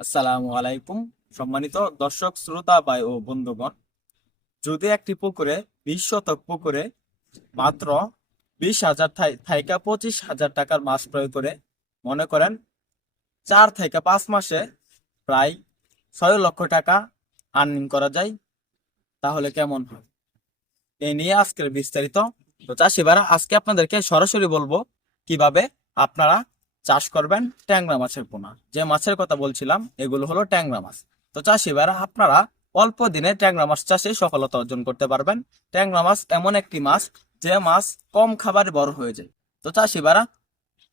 আসসালামু আলাইকুম। সম্মানিত দর্শক শ্রোতা ভাই ও বন্ধুগণ, যদি একটি পুকুরে 20 শতক পুকুরে মাত্র 20,000 থাইকা 25,000 টাকার মাছ প্রয়োগ করে, মনে করেন 4 থেকে 5 মাসে প্রায় 6 লক্ষ টাকা আর্নিং করা যায়, তাহলে কেমন হয়? এই নিয়ে আজকের বিস্তারিত। তো চাষি ভাইরা, আজকে আপনাদেরকে সরাসরি বলবো কিভাবে আপনারা চাষ করবেন ট্যাংরা মাছের পোনা। যে মাছের কথা বলছিলাম এগুলো হলো ট্যাংরা মাছ। তো চাষি ভাইরা, আপনারা অল্প দিনে ট্যাংরা মাছ চাষে সফলতা অর্জন করতে পারবেন। ট্যাংরা মাছ এমন একটি মাছ যে মাছ কম খাবারে বড় হয়ে যায়। তো চাষি ভাইরা,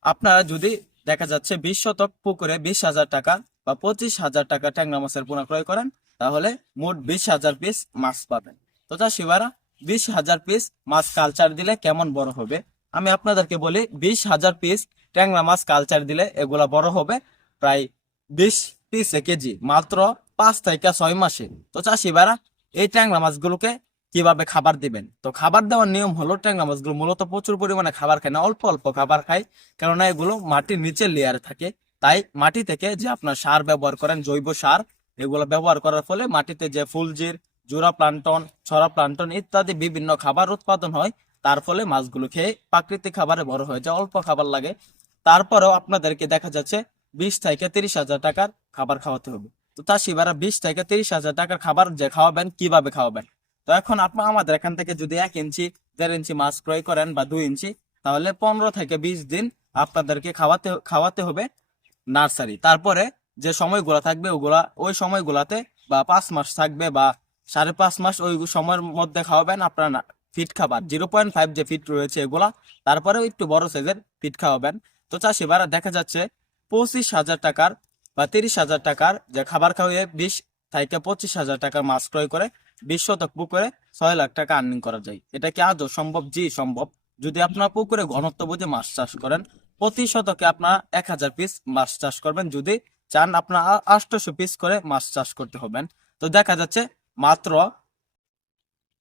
আপনারা যদি দেখা যাচ্ছে 20 শতক পুকুরে 20,000 টাকা বা 25,000 টাকা ট্যাংরা মাছের পোনা ক্রয় করেন, তাহলে মোট 20,000 পিস মাছ পাবেন। তো চাষি ভাইরা, 20,000 পিস মাছ কালচার দিলে কেমন বড় হবে আমি আপনাদেরকে বলি। 20,000 পিস ট্যাংরা মাছ কালচার দিলে এগুলা বড় হবে প্রায় 20 পিসে কেজি, মাত্র 5 থেকে 6 মাসে। তো চাষি ভাইরা, এই ট্যাংরা মাছগুলোকে কিভাবে খাবার দিবেন? তো খাবার দেওয়ার নিয়ম হলো, ট্যাংরা মাছগুলো মূলত প্রচুর পরিমাণে খাবার খায় না, অল্প অল্প খাবার খায়। কেননা এগুলো মাটির নিচের লেয়ারে থাকে। তাই মাটি থেকে যে আপনার সার ব্যবহার করেন, জৈব সার, এগুলো ব্যবহার করার ফলে মাটিতে যে ফুলজির, জোড়া প্লান্টন, ছড়া প্লান্টন ইত্যাদি বিভিন্ন খাবার উৎপাদন হয়। তার ফলে মাছগুলো খেয়ে প্রাকৃতিক খাবারে বড় হয়ে যায়, অল্প খাবার লাগে। তারপরেও আপনাদেরকে দেখা যাচ্ছে 20 থেকে 30 হাজার টাকার খাবার খাওয়াতে হবে। তো চাষিবারা, 20 থেকে 30 হাজার টাকার খাবার যে খাওয়াবেন, কিভাবে খাওয়াবেন? তো এখন আপনি আমাদের এখান থেকে যদি 1 ইঞ্চি 1.5 ইঞ্চি মাছ ক্রয় করেন বা 2 ইঞ্চি, তাহলে 15 থেকে 20 দিন আপনাদেরকে খাওয়াতে খাওয়াতে হবে নার্সারি। তারপরে যে সময়গুলা থাকবে ওগুলা ওই সময়গুলাতে, বা 5 মাস থাকবে বা 5.5 মাস, ওই সময়ের মধ্যে খাওয়াবেন আপনার ফিট খাবার, 0.5 যে ফিট রয়েছে এগুলা। তারপরে একটু বড় সাইজের ফিট খাওয়াবেন। তো চাষিবারা, দেখা যাচ্ছে 25,000 টাকার বা 30,000 টাকার যে খাবার খাওয়িয়ে 20 থেকে 25 হাজার টাকার মাছ ক্রয় করে 20 শতক পুকুরে 6 লাখ টাকা আর্নিং করা যায়। এটা কি আদৌ সম্ভব? জি সম্ভব। যদি আপনার পুকুরে ঘনত্ব বুঝে মাছ চাষ করেন, প্রতি শতকে আপনার 1,000 পিস মাছ চাষ করবেন। যদি চান আপনার 800 পিস করে মাছ চাষ করতে হবেন। তো দেখা যাচ্ছে মাত্র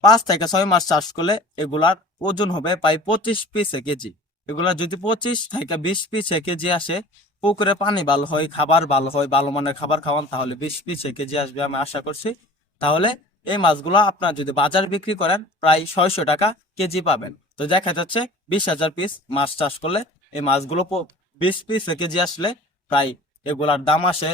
5 থেকে 6 মাস চাষ করলে এগুলার ওজন হবে প্রায় 25 পিসে কেজি। এগুলা যদি 25 থেকে 20 পিসে কেজি আসে, পুকুরে পানি ভালো হয়, খাবার ভালো হয়, ভালো মানের খাবার খাওয়ান, তাহলে 20 পিসে কেজি আসবে আমি আশা করছি। তাহলে এই মাছগুলা আপনার যদি বাজার বিক্রি করেন, প্রায় 600 টাকা কেজি পাবেন। তো দেখা যাচ্ছে 20,000 পিস মাছ চাষ করলে এই মাছগুলো 20 পিসে কেজি আসলে প্রায় এগুলার দাম আসে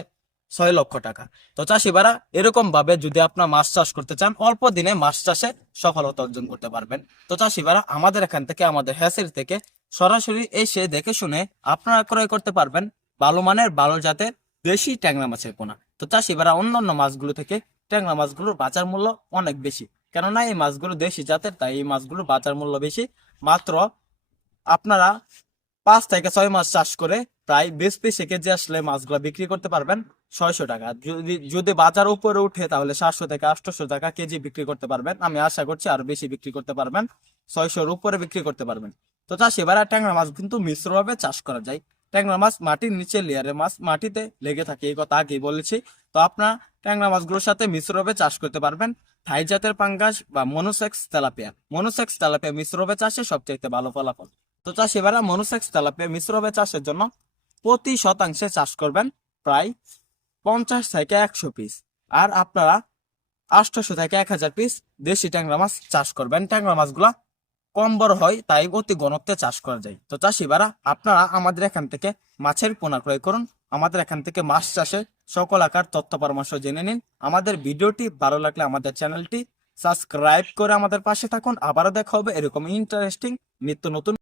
6 লক্ষ টাকা। তো চাষিবারা, এরকম ভাবে যদি আপনার মাছ চাষ করতে চান, অল্প দিনে মাছ চাষে সফলতা অর্জন করতে পারবেন। তো চাষিবারা, আমাদের এখান থেকে, আমাদের হ্যাসের থেকে সরাসরি এসে দেখে শুনে আপনারা ক্রয় করতে পারবেন ভালো মানের, ভালো জাতের দেশি ট্যাংরা মাছের পোনা। তো চাষিবারা, অন্যান্য মাছগুলো থেকে ট্যাংরা মাছগুলোর বাজার মূল্য অনেক বেশি, কেননা এই মাছগুলো দেশি জাতের, তাই এই মাছগুলোর বাজার মূল্য বেশি। মাত্র আপনারা 5 থেকে 6 মাস চাষ করে প্রায় 20 পিসে কেজি আসলে মাছগুলো বিক্রি করতে পারবেন 600 টাকা। যদি যদি বাজার উপরে উঠে, তাহলে 700 থেকে 800 টাকা কেজি বিক্রি করতে পারবেন। আমি আশা করছি আরো বেশি বিক্রি করতে পারবেন, 600-র উপরে বিক্রি করতে পারবেন। তো চাষি এবার ট্যাংরা মাছ কিন্তু মিশ্রভাবে চাষ করা যায়। ট্যাংরা মাছ মাটির নিচে লেয়ারের মাছ, মাটিতে লেগে থাকে, এই কথা আগেই বলেছি। তো আপনার ট্যাংরা মাছগুলোর সাথে মিশ্রভাবে চাষ করতে পারবেন থাই জাতের পাঙ্গাস বা মনোসেক্স তেলাপিয়া। মনোসেক্স তেলাপিয়া মিশ্রভাবে চাষে সবচাইতে ভালো ফলাফল। তো চাষিবারা, মনোসেক্স তেলাপিয়া মিশ্রভাবে চাষের জন্য প্রতি শতাংশে চাষ করবেন প্রায় 50 থেকে 100 পিস। আর আপনারা 800 থেকে 1,000 পিস দেশি ট্যাংরা মাছ চাষ করবেন। ট্যাংরা মাছগুলা কম বড় হয়, তাই অতি ঘনত্বে চাষ করা যায়। তো চাষিবারা, আপনারা আমাদের এখান থেকে মাছের পোনা ক্রয় করুন। আমাদের এখান থেকে মাছ চাষে সকল আকার তথ্য পরামর্শ জেনে নিন। আমাদের ভিডিওটি ভালো লাগলে আমাদের চ্যানেলটি সাবস্ক্রাইব করে আমাদের পাশে থাকুন। আবারও দেখা হবে এরকম ইন্টারেস্টিং নিত্য নতুন